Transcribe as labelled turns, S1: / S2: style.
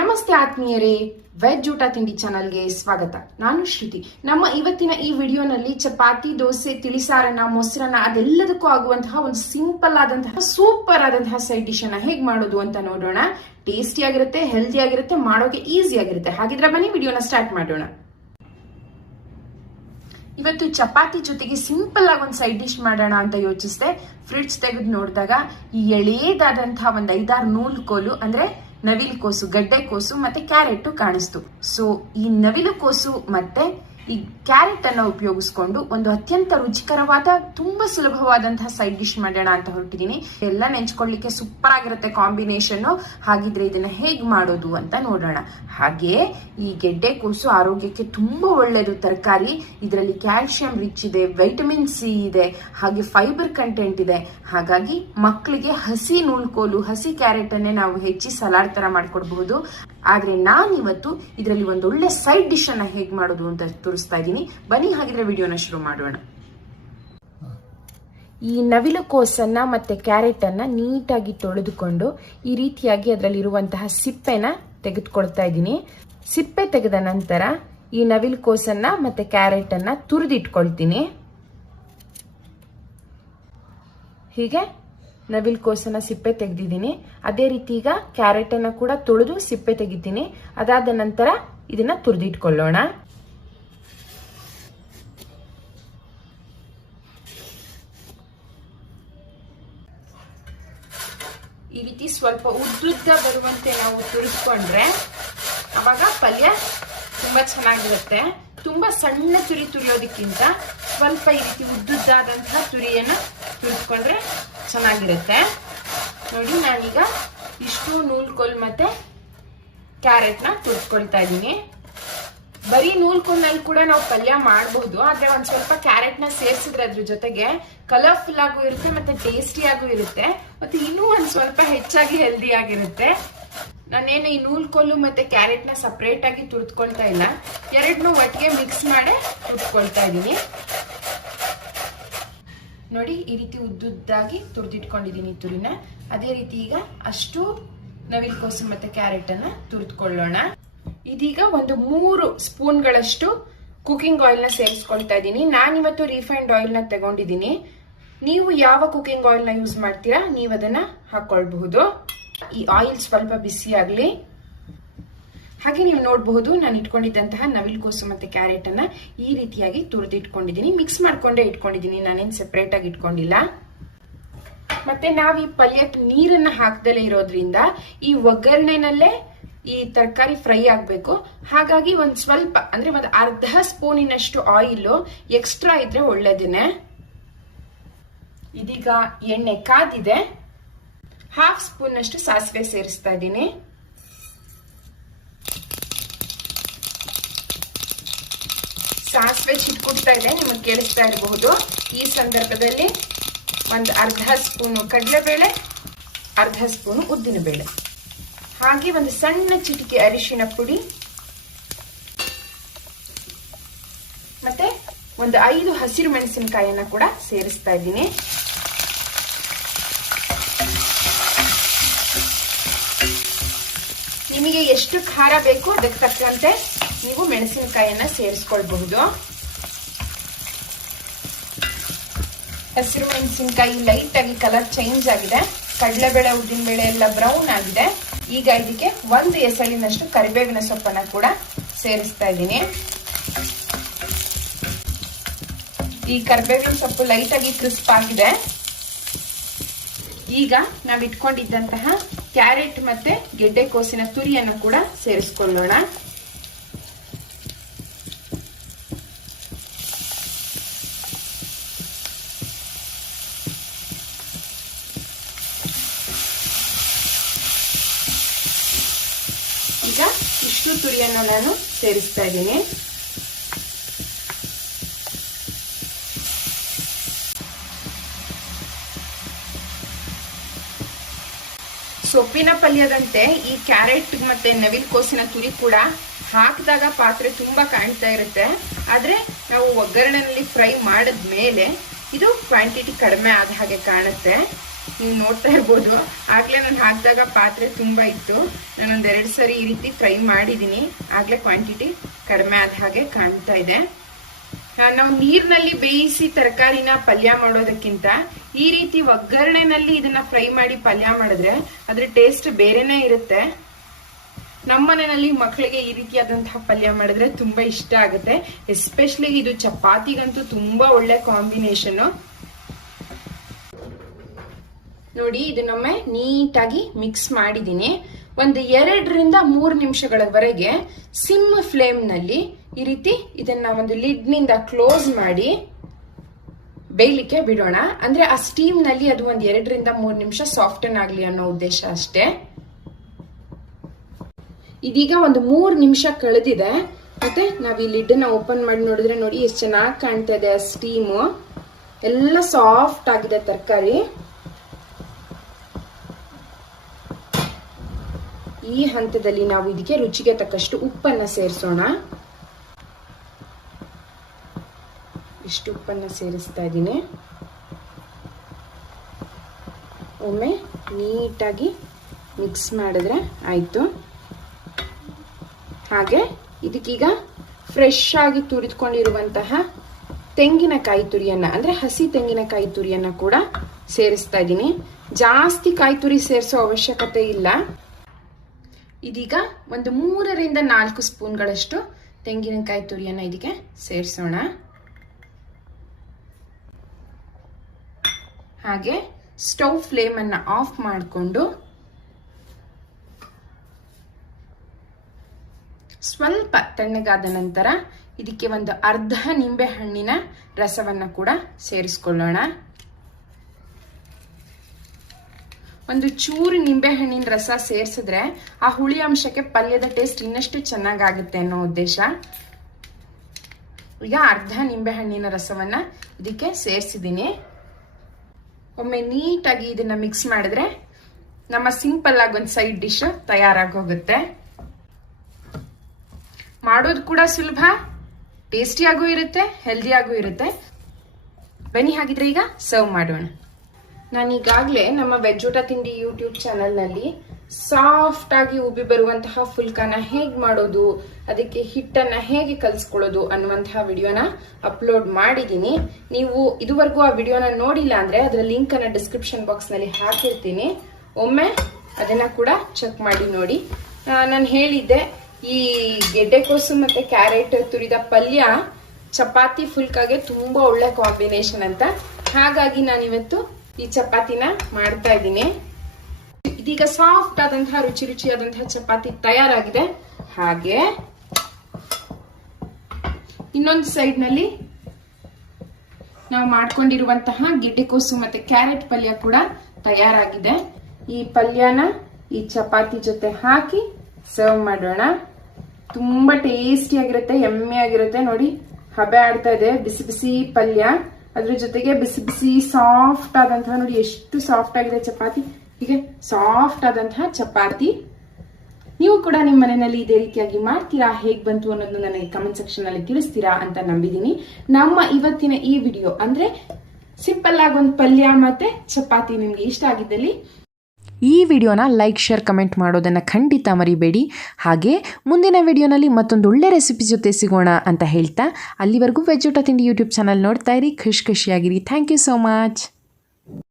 S1: ನಮಸ್ತೆ ಆತ್ಮೀಯರೇ, ವೆಜ್ ಊಟ ತಿಂಡಿ ಚಾನಲ್ಗೆ ಸ್ವಾಗತ. ನಾನು ಶ್ರುತಿ. ನಮ್ಮ ಇವತ್ತಿನ ಈ ವಿಡಿಯೋನಲ್ಲಿ ಚಪಾತಿ, ದೋಸೆ, ತಿಳಿಸಾರನ್ನ, ಮೊಸರನ್ನ, ಅದೆಲ್ಲದಕ್ಕೂ ಆಗುವಂತಹ ಒಂದು ಸಿಂಪಲ್ ಆದಂತಹ ಸೂಪರ್ ಆದಂತಹ ಸೈಡ್ ಡಿಶ್ ಅನ್ನ ಹೇಗ್ ಮಾಡೋದು ಅಂತ ನೋಡೋಣ. ಟೇಸ್ಟಿ ಆಗಿರುತ್ತೆ ಹೆಲ್ದಿ ಆಗಿರುತ್ತೆ, ಮಾಡೋಕೆ ಈಸಿ ಆಗಿರುತ್ತೆ. ಹಾಗಿದ್ರೆ ಬನ್ನಿ, ವಿಡಿಯೋನ ಸ್ಟಾರ್ಟ್ ಮಾಡೋಣ. ಇವತ್ತು ಚಪಾತಿ ಜೊತೆಗೆ ಸಿಂಪಲ್ ಆಗಿ ಒಂದು ಸೈಡ್ ಡಿಶ್ ಮಾಡೋಣ ಅಂತ ಯೋಚಿಸಿದೆ ಫ್ರಿಡ್ಜ್ ತೆಗೆದು ನೋಡಿದಾಗ ಎಳೆಯದಾದಂತಹ ಒಂದು ಐದಾರು ನೂಲು ಕೋಲು, ಅಂದ್ರೆ ನವಿಲು ಕೋಸು ಗಡ್ಡೆ ಕೋಸು ಮತ್ತೆ ಕ್ಯಾರೆಟ್ ಕಾಣಿಸ್ತು. ಸೊ ಈ ನವಿಲು ಕೋಸು ಮತ್ತೆ ಈ ಕ್ಯಾರೆಟ್ ಅನ್ನು ಉಪಯೋಗಿಸ್ಕೊಂಡು ಒಂದು ಅತ್ಯಂತ ರುಚಿಕರವಾದ, ತುಂಬಾ ಸುಲಭವಾದಂತಹ ಸೈಡ್ ಡಿಶ್ ಮಾಡೋಣ ಅಂತ ಹೊರಟಿದ್ದೀನಿ ಎಲ್ಲ ನೆಂಚ್ಕೊಳ್ಳಿಕ್ಕೆ ಸೂಪರ್ ಆಗಿರುತ್ತೆ ಕಾಂಬಿನೇಷನ್ ಹಾಗಿದ್ರೆ ಇದನ್ನ ಹೇಗ್ ಮಾಡೋದು ಅಂತ ನೋಡೋಣ. ಹಾಗೆ ಈ ಗೆಡ್ಡೆ ಕೋಸು ಆರೋಗ್ಯಕ್ಕೆ ತುಂಬಾ ಒಳ್ಳೆಯದು ತರಕಾರಿ, ಇದರಲ್ಲಿ ಕ್ಯಾಲ್ಸಿಯಂ ರಿಚ್ ಇದೆ ವೈಟಮಿನ್ ಸಿ ಇದೆ, ಹಾಗೆ ಫೈಬರ್ ಕಂಟೆಂಟ್ ಇದೆ. ಹಾಗಾಗಿ ಮಕ್ಕಳಿಗೆ ಹಸಿ ನೂಲ್ಕೋಲು, ಹಸಿ ಕ್ಯಾರೆಟ್ ಅನ್ನೇ ನಾವು ಹೆಚ್ಚಿ ಸಲಾಡ್ ತರ ಮಾಡ್ಕೊಡ್ಬಹುದು. ಆದ್ರೆ ನಾನಿವತ್ತು ಇದರಲ್ಲಿ ಒಂದು ಒಳ್ಳೆ ಸೈಡ್ ಡಿಶ್ ಅನ್ನ ಹೇಗ್ ಮಾಡೋದು ಅಂತ ತೋರಿಸ್ತಾ ಇದ್ದೀನಿ. ಬನ್ನಿ ಹಾಗಿದ್ರೆ ವಿಡಿಯೋನ ಶುರು ಮಾಡೋಣ. ಈ ನವಿಲು ಕೋಸನ್ನ ಮತ್ತೆ ಕ್ಯಾರೆಟ್ ಅನ್ನ ನೀಟಾಗಿ ತೊಳೆದುಕೊಂಡು ಈ ರೀತಿಯಾಗಿ ಅದರಲ್ಲಿರುವಂತಹ ಸಿಪ್ಪೆನ ತೆಗೆದುಕೊಳ್ತಾ ಇದ್ದೀನಿ. ಸಿಪ್ಪೆ ತೆಗೆದ ನಂತರ ಈ ನವಿಲು ಕೋಸನ್ನ ಮತ್ತೆ ಕ್ಯಾರೆಟ್ ಅನ್ನ ತುರಿದಿಟ್ಕೊಳ್ತೀನಿ. ಹೀಗೆ ನವಿಲ್ ಕೋಸನ್ನ ಸಿಪ್ಪೆ ತೆಗೆದಿದ್ದೀನಿ. ಅದೇ ರೀತಿ ಈಗ ಕ್ಯಾರೆಟ್ ಅನ್ನ ಕೂಡ ತೊಳೆದು ಸಿಪ್ಪೆ ತೆಗಿತೀನಿ. ಅದಾದ ನಂತರ ಇದನ್ನ ತುರಿದಿಟ್ಕೊಳ್ಳೋಣ. ಈ ರೀತಿ ಸ್ವಲ್ಪ ಉದ್ದುದ್ದ ಬರುವಂತೆ ನಾವು ತುರಿಸ್ಕೊಂಡ್ರೆ ಅವಾಗ ಪಲ್ಯ ತುಂಬಾ ಚೆನ್ನಾಗಿರುತ್ತೆ. ತುಂಬಾ ಸಣ್ಣ ತುರಿ ತುರಿಯೋದಕ್ಕಿಂತ ಸ್ವಲ್ಪ ಈ ರೀತಿ ಉದ್ದುದ್ದಾದಂತಹ ತುರಿಯನ್ನು ತುರಿದ್ಕೊಂಡ್ರೆ ಚೆನ್ನಾಗಿರುತ್ತೆ. ನೋಡಿ, ನಾನೀಗ ಇಷ್ಟು ನೂಲ್ಕೋಲ್ ಮತ್ತೆ ಕ್ಯಾರೆಟ್ನ ತುರ್ಕೊಳ್ತಾ ಇದ್ದೀನಿ. ಬರೀ ನೂಲ್ಕೊಂಡ್ನಲ್ಲಿ ಕೂಡ ನಾವು ಪಲ್ಯ ಮಾಡಬಹುದು ಆದ್ರೆ ಒಂದ್ ಸ್ವಲ್ಪ ಕ್ಯಾರೆಟ್ ಸೇರಿಸಿದ್ರೆ ಅದ್ರ ಜೊತೆಗೆ ಕಲರ್ಫುಲ್ ಆಗು ಇರುತ್ತೆ ಮತ್ತೆ ಟೇಸ್ಟಿ ಆಗು ಇರುತ್ತೆ. ಮತ್ತೆ ಇನ್ನೂ ಒಂದ್ ಸ್ವಲ್ಪ ಹೆಚ್ಚಾಗಿ ಹೆಲ್ದಿ ಆಗಿರುತ್ತೆ. ನಾನೇನು ಈ ನೂಲ್ಕೋಲು ಮತ್ತೆ ಕ್ಯಾರೆಟ್ನ ಸಪರೇಟ್ ಆಗಿ ತುರ್ದ್ಕೊಳ್ತಾ ಇಲ್ಲ. ಎರಡನ್ನೂ ಒಟ್ಟಿಗೆ ಮಿಕ್ಸ್ ಮಾಡಿ ತುರ್ದ್ಕೊಳ್ತಾ ಇದ್ದೀನಿ. ನೋಡಿ, ಈ ರೀತಿ ಉದ್ದುದ್ದಾಗಿ ತುರಿದಿಟ್ಕೊಂಡಿದ್ದೀನಿ ತುರಿನ. ಅದೇ ರೀತಿ ಈಗ ಅಷ್ಟು ನವಿಲ್ ಕೋಸು ಮತ್ತೆ ಕ್ಯಾರೆಟ್ ಅನ್ನ ತುರಿದ್ಕೊಳ್ಳೋಣ. ಇದೀಗ ಒಂದು ಮೂರು ಸ್ಪೂನ್ಗಳಷ್ಟು ಕುಕಿಂಗ್ ಆಯಿಲ್ನ ಸೇರಿಸ್ಕೊಳ್ತಾ ಇದ್ದೀನಿ ನಾನಿವತ್ತು ರಿಫೈನ್ಡ್ ಆಯಿಲ್ನ ತಗೊಂಡಿದ್ದೀನಿ ನೀವು ಯಾವ ಕುಕಿಂಗ್ ಆಯಿಲ್ನ ಯೂಸ್ ಮಾಡ್ತೀರಾ ನೀವು ಅದನ್ನ ಹಾಕೊಳ್ಬಹುದು. ಈ ಆಯಿಲ್ ಸ್ವಲ್ಪ ಬಿಸಿ ಆಗ್ಲಿ ಹಾಗೆ ನೀವು ನೋಡಬಹುದು, ನಾನು ಇಟ್ಕೊಂಡಿದ್ದಂತಹ ನವಿಲುಕೋಸು ಮತ್ತೆ ಕ್ಯಾರೆಟ್ ಅನ್ನ ಈ ರೀತಿಯಾಗಿ ತುರಿದು ಇಟ್ಕೊಂಡಿದ್ದೀನಿ ಮಿಕ್ಸ್ ಮಾಡಿಕೊಂಡೇ ಇಟ್ಕೊಂಡಿದ್ದೀನಿ. ನಾನೇನು ಸೆಪರೇಟ್ ಆಗಿ ಇಟ್ಕೊಂಡಿಲ್ಲ. ಮತ್ತೆ ನಾವು ಈ ಪಲ್ಯಕ್ಕೆ ನೀರನ್ನ ಹಾಕ್ದಲೇ ಇರೋದ್ರಿಂದ ಈ ಒಗ್ಗರಣೆನಲ್ಲೇ ಈ ತರಕಾರಿ ಫ್ರೈ ಆಗಬೇಕು. ಹಾಗಾಗಿ ಒಂದು ಸ್ವಲ್ಪ, ಅಂದ್ರೆ ಒಂದು ಅರ್ಧ ಸ್ಪೂನಿನಷ್ಟು ಆಯಿಲ್ ಎಕ್ಸ್ಟ್ರಾ ಇದ್ರೆ ಒಳ್ಳೇದೇನೆ. ಇದೀಗ ಎಣ್ಣೆ ಕಾದಿದೆ. ಹಾಫ್ ಸ್ಪೂನ್ ಅಷ್ಟು ಸಾಸಿವೆ ಸೇರಿಸ್ತಾ ಇದ್ದೀನಿ. ಸಾಸಿವೆ ಚಿಟ್ಕುಡ್ತಾ ಇದೆ, ನಿಮಗೆ ಕೇಳಿಸ್ತಾ ಇರಬಹುದು. ಈ ಸಂದರ್ಭದಲ್ಲಿ ಒಂದು ಅರ್ಧ ಸ್ಪೂನು ಕಡಲೆಬೇಳೆ, ಅರ್ಧ ಸ್ಪೂನು ಉದ್ದಿನ ಬೇಳೆ. ಹಾಗೆ ಒಂದು ಸಣ್ಣ ಚಿಟಿಕೆ ಅರಿಶಿನ ಪುಡಿ. ಮತ್ತೆ ಒಂದು ಐದು ಹಸಿರು ಮೆಣಸಿನಕಾಯಿಯನ್ನ ಕೂಡ ಸೇರಿಸ್ತಾ ಇದ್ದೀನಿ. ನಿಮಗೆ ಎಷ್ಟು ಖಾರ ಬೇಕು ಅದಕ್ಕೆ ತಕ್ಕಂತೆ ನೀವು ಮೆಣಸಿನಕಾಯಿಯನ್ನು ಸೇರಿಸ್ಕೊಳ್ಬಹುದು. ಹಸಿರು ಮೆಣಸಿನಕಾಯಿ ಲೈಟ್ ಆಗಿ ಕಲರ್ ಚೇಂಜ್ ಆಗಿದೆ. ಕಡಲೆಬೇಳೆ, ಉದ್ದಿನಬೇಳೆ ಎಲ್ಲ ಬ್ರೌನ್ ಆಗಿದೆ. ಈಗ ಇದಕ್ಕೆ ಒಂದು ಎಸಳಿನಷ್ಟು ಕರಿಬೇವಿನ ಸೊಪ್ಪನ್ನ ಕೂಡ ಸೇರಿಸ್ತಾ ಇದ್ದೀನಿ. ಈ ಕರಿಬೇವಿನ ಸೊಪ್ಪು ಲೈಟ್ ಆಗಿ ಕ್ರಿಸ್ಪ್ ಆಗಿದೆ. ಈಗ ನಾವು ಇಟ್ಕೊಂಡಿದ್ದಂತಹ ಕ್ಯಾರೆಟ್ ಮತ್ತೆ ಗೆಡ್ಡೆ ಕೋಸಿನ ತುರಿಯನ್ನು ಕೂಡ ಸೇರಿಸ್ಕೊಳ್ಳೋಣ. ಈಗ ಇಷ್ಟು ತುರಿಯನ್ನು ನಾನು ಸೇರಿಸ್ತಾ ಇದ್ದೀನಿ. ಸೊಪ್ಪಿನ ಪಲ್ಯದಂತೆ ಈ ಕ್ಯಾರೆಟ್ ಮತ್ತೆ ನವಿಲ್ ಕೋಸಿನ ತುರಿ ಕೂಡ ಹಾಕಿದಾಗ ಪಾತ್ರೆ ತುಂಬಾ ಕಾಣ್ತಾ ಇರುತ್ತೆ. ಆದ್ರೆ ನಾವು ಒಗ್ಗರಣೆನಲ್ಲಿ ಫ್ರೈ ಮಾಡಿದ್ಮೇಲೆ ಇದು ಕ್ವಾಂಟಿಟಿ ಕಡಿಮೆ ಆದ ಹಾಗೆ ಕಾಣುತ್ತೆ. ನೀವು ನೋಡ್ತಾ ಇರ್ಬೋದು. ಆಗಲೇ ನಾನು ಹಾಕಿದಾಗ ಪಾತ್ರೆ ತುಂಬ ಇತ್ತು. ನಾನೊಂದು ಎರಡು ಸರಿ ಈ ರೀತಿ ಫ್ರೈ ಮಾಡಿದ್ದೀನಿ ಆಗಲೇ ಕ್ವಾಂಟಿಟಿ ಕಡಿಮೆ ಆದ ಹಾಗೆ ಕಾಣ್ತಾ ಇದೆ. ನಾವು ನೀರಿನಲ್ಲಿ ಬೇಯಿಸಿ ತರಕಾರಿನ ಪಲ್ಯ ಮಾಡೋದಕ್ಕಿಂತ ಈ ರೀತಿ ಒಗ್ಗರಣೆನಲ್ಲಿ ಇದನ್ನ ಫ್ರೈ ಮಾಡಿ ಪಲ್ಯ ಮಾಡಿದ್ರೆ ಅದ್ರ ಟೇಸ್ಟ್ ಬೇರೆನೇ ಇರುತ್ತೆ. ನಮ್ಮ ಮನೆಯಲ್ಲಿ ಮಕ್ಕಳಿಗೆ ಈ ರೀತಿಯಾದಂತಹ ಪಲ್ಯ ಮಾಡಿದ್ರೆ ತುಂಬಾ ಇಷ್ಟ ಆಗುತ್ತೆ. ಎಸ್ಪೆಷಲಿ ಇದು ಚಪಾತಿಗಂತೂ ತುಂಬಾ ಒಳ್ಳೆ ಕಾಂಬಿನೇಷನ್. ನೋಡಿ, ಇದನ್ನೊಮ್ಮೆ ನೀಟಾಗಿ ಮಿಕ್ಸ್ ಮಾಡಿದ್ದೀನಿ. ಒಂದು ಎರಡರಿಂದ ಮೂರು ನಿಮಿಷಗಳವರೆಗೆ ಸಿಮ್ ಫ್ಲೇಮ್ನಲ್ಲಿ ಈ ರೀತಿ ಇದನ್ನ ಒಂದು ಲಿಡ್ನಿಂದ ಕ್ಲೋಸ್ ಮಾಡಿ ಬೇಯಲಿಕ್ಕೆ ಬಿಡೋಣ. ಅಂದ್ರೆ ಆ ಸ್ಟೀಮ್ನಲ್ಲಿ ಅದು ಒಂದು ಎರಡರಿಂದ ಮೂರು ನಿಮಿಷ ಸಾಫ್ಟನ್ ಆಗಲಿ ಅನ್ನೋ ಉದ್ದೇಶ ಅಷ್ಟೇ. ಇದೀಗ ಒಂದು ಮೂರು ನಿಮಿಷ ಕಳೆದಿದೆ. ಮತ್ತೆ ನಾವು ಈ ಲಿಡ್ನ ಓಪನ್ ಮಾಡಿ ನೋಡಿದ್ರೆ ನೋಡಿ, ಎಷ್ಟು ಚೆನ್ನಾಗಿ ಕಾಣ್ತಾ ಇದೆ ಆ ಸ್ಟೀಮು ಎಲ್ಲ ಸಾಫ್ಟ್ ಆಗಿದೆ ತರಕಾರಿ. ಈ ಹಂತದಲ್ಲಿ ನಾವು ಇದಕ್ಕೆ ರುಚಿಗೆ ತಕ್ಕಷ್ಟು ಉಪ್ಪನ್ನ ಸೇರಿಸೋಣ. ಇಷ್ಟು ಉಪ್ಪನ್ನ ಸೇರಿಸ್ತಾ ಇದ್ದೀನಿ. ಒಮ್ಮೆ ನೀಟಾಗಿ ಮಿಕ್ಸ್ ಮಾಡಿದ್ರೆ ಆಯಿತು. ಹಾಗೆ ಇದಕ್ಕೀಗ ಫ್ರೆಶ್ ಆಗಿ ತುರಿದುಕೊಂಡಿರುವಂತಹ ತೆಂಗಿನಕಾಯಿ ತುರಿಯನ್ನ, ಅಂದ್ರೆ ಹಸಿ ತೆಂಗಿನಕಾಯಿ ತುರಿಯನ್ನ ಕೂಡ ಸೇರಿಸ್ತಾ ಇದ್ದೀನಿ. ಜಾಸ್ತಿ ಕಾಯಿ ತುರಿ ಸೇರಿಸೋ ಅವಶ್ಯಕತೆ ಇಲ್ಲ. ಇದೀಗ ಒಂದು ಮೂರರಿಂದ ನಾಲ್ಕು ಸ್ಪೂನ್ಗಳಷ್ಟು ತೆಂಗಿನಕಾಯಿ ತುರಿಯನ್ನ ಇದಕ್ಕೆ ಸೇರಿಸೋಣ. ಹಾಗೆ ಸ್ಟೌವ್ ಫ್ಲೇಮ್ ಅನ್ನ ಆಫ್ ಮಾಡಿಕೊಂಡು ಸ್ವಲ್ಪ ತಣ್ಣಗಾದ ನಂತರ ಇದಕ್ಕೆ ಒಂದು ಅರ್ಧ ನಿಂಬೆ ಹಣ್ಣಿನ ರಸವನ್ನ ಕೂಡ ಸೇರಿಸ್ಕೊಳ್ಳೋಣ. ಒಂದು ಚೂರು ನಿಂಬೆಹಣ್ಣಿನ ರಸ ಸೇರಿಸಿದ್ರೆ ಆ ಹುಳಿ ಅಂಶಕ್ಕೆ ಪಲ್ಯದ ಟೇಸ್ಟ್ ಇನ್ನಷ್ಟು ಚೆನ್ನಾಗಾಗುತ್ತೆ ಅನ್ನೋ ಉದ್ದೇಶ. ಈಗ ಅರ್ಧ ನಿಂಬೆ ಹಣ್ಣಿನ ರಸವನ್ನ ಇದಕ್ಕೆ ಸೇರಿಸಿದ್ದೀನಿ. ಒಮ್ಮೆ ನೀಟಾಗಿ ಇದನ್ನ ಮಿಕ್ಸ್ ಮಾಡಿದ್ರೆ ನಮ್ಮ ಸಿಂಪಲ್ ಆಗಿ ಒಂದು ಸೈಡ್ ಡಿಶ್ ತಯಾರಾಗಿ ಹೋಗುತ್ತೆ. ಮಾಡೋದು ಕೂಡ ಸುಲಭ ಟೇಸ್ಟಿಯಾಗೂ ಇರುತ್ತೆ ಹೆಲ್ದಿಯಾಗೂ ಇರುತ್ತೆ. ಬನ್ನಿ ಹಾಗಿದ್ರೆ ಈಗ ಸರ್ವ್ ಮಾಡೋಣ. ನಾನು ಈಗಾಗಲೇ ನಮ್ಮ ವೆಜ್ ಊಟ ತಿಂಡಿ ಯೂಟ್ಯೂಬ್ ಚಾನಲ್ನಲ್ಲಿ ಸಾಫ್ಟ್ ಆಗಿ ಉಬ್ಬಿ ಬರುವಂತಹ ಫುಲ್ಕಾನ ಹೇಗೆ ಮಾಡೋದು, ಅದಕ್ಕೆ ಹಿಟ್ಟನ್ನ ಹೇಗೆ ಕಲಿಸ್ಕೊಳ್ಳೋದು ಅನ್ನುವಂತಹ ವಿಡಿಯೋನ ಅಪ್ಲೋಡ್ ಮಾಡಿದ್ದೀನಿ ನೀವು ಇದುವರೆಗೂ ಆ ವಿಡಿಯೋನ ನೋಡಿಲ್ಲ ಅಂದ್ರೆ ಅದರ ಲಿಂಕ್ ಅನ್ನ ಡಿಸ್ಕ್ರಿಪ್ಷನ್ ಬಾಕ್ಸ್ನಲ್ಲಿ ಹಾಕಿರ್ತೀನಿ. ಒಮ್ಮೆ ಅದನ್ನ ಕೂಡ ಚೆಕ್ ಮಾಡಿ ನೋಡಿ. ನಾನು ಹೇಳಿದ್ದೆ, ಈ ಗೆಡ್ಡೆಕೋಸು ಮತ್ತೆ ಕ್ಯಾರೆಟ್ ತುರಿದ ಪಲ್ಯ ಚಪಾತಿ ಫುಲ್ಕಾಗೆ ತುಂಬಾ ಒಳ್ಳೆ ಕಾಂಬಿನೇಷನ್ ಅಂತ. ಹಾಗಾಗಿ ನಾನಿವತ್ತು ಈ ಚಪಾತಿನ ಮಾಡ್ತಾ ಇದ್ದೀನಿ. ಇದೀಗ ಸಾಫ್ಟ್ ಆದಂತಹ, ರುಚಿ ರುಚಿಯಾದಂತಹ ಚಪಾತಿ ತಯಾರಾಗಿದೆ. ಹಾಗೆ ಇನ್ನೊಂದು ಸೈಡ್ನಲ್ಲಿ ನಾವು ಮಾಡ್ಕೊಂಡಿರುವಂತಹ ಗಿಡ್ಡೆಕೋಸು ಮತ್ತೆ ಕ್ಯಾರೆಟ್ ಪಲ್ಯ ಕೂಡ ತಯಾರಾಗಿದೆ. ಈ ಪಲ್ಯನ ಈ ಚಪಾತಿ ಜೊತೆ ಹಾಕಿ ಸರ್ವ್ ಮಾಡೋಣ. ತುಂಬಾ ಟೇಸ್ಟಿ ಆಗಿರುತ್ತೆ ಎಮ್ಮೆ ಆಗಿರುತ್ತೆ. ನೋಡಿ, ಹಬೆ ಆಡ್ತಾ ಇದೆ. ಬಿಸಿ ಬಿಸಿ ಪಲ್ಯ. ಅದ್ರ ಜೊತೆಗೆ ಬಿಸಿ ಬಿಸಿ ಸಾಫ್ಟ್ ಆದಂತಹ ನೋಡಿ ಎಷ್ಟು ಸಾಫ್ಟ್ ಆಗಿದೆ ಚಪಾತಿ. ಹೀಗೆ ಸಾಫ್ಟ್ ಆದಂತಹ ಚಪಾತಿ. ನೀವು ಕೂಡ ನಿಮ್ಮ ಮನೆಯಲ್ಲಿ ಇದೇ ರೀತಿಯಾಗಿ ಮಾಡ್ತೀರಾ? ಹೇಗ್ ಬಂತು ಅನ್ನೋದನ್ನ ನನಗೆ ಕಮೆಂಟ್ ಸೆಕ್ಷನ್ ಅಲ್ಲಿ ತಿಳಿಸ್ತೀರಾ ಅಂತ ನಂಬಿದೀನಿ ನಮ್ಮ ಇವತ್ತಿನ ಈ ವಿಡಿಯೋ ಅಂದ್ರೆ ಸಿಂಪಲ್ ಆಗಿ ಒಂದು ಪಲ್ಯ ಮತ್ತೆ ಚಪಾತಿ ನಿಮ್ಗೆ ಇಷ್ಟ ಆಗಿದ್ದಲ್ಲಿ
S2: ಈ ವಿಡಿಯೋನ ಲೈಕ್, ಶೇರ್, ಕಮೆಂಟ್ ಮಾಡೋದನ್ನು ಖಂಡಿತ ಮರಿಬೇಡಿ. ಹಾಗೆ ಮುಂದಿನ ವಿಡಿಯೋನಲ್ಲಿ ಮತ್ತೊಂದು ಒಳ್ಳೆ ರೆಸಿಪಿ ಜೊತೆ ಸಿಗೋಣ ಅಂತ ಹೇಳ್ತಾ, ಅಲ್ಲಿವರೆಗೂ ವೆಜ್ ಊಟ ತಿಂಡಿ ಯೂಟ್ಯೂಬ್ ಚಾನಲ್ ನೋಡ್ತಾ ಇರಿ. ಖುಷಿ ಖುಷಿಯಾಗಿರಿ. Thank you so much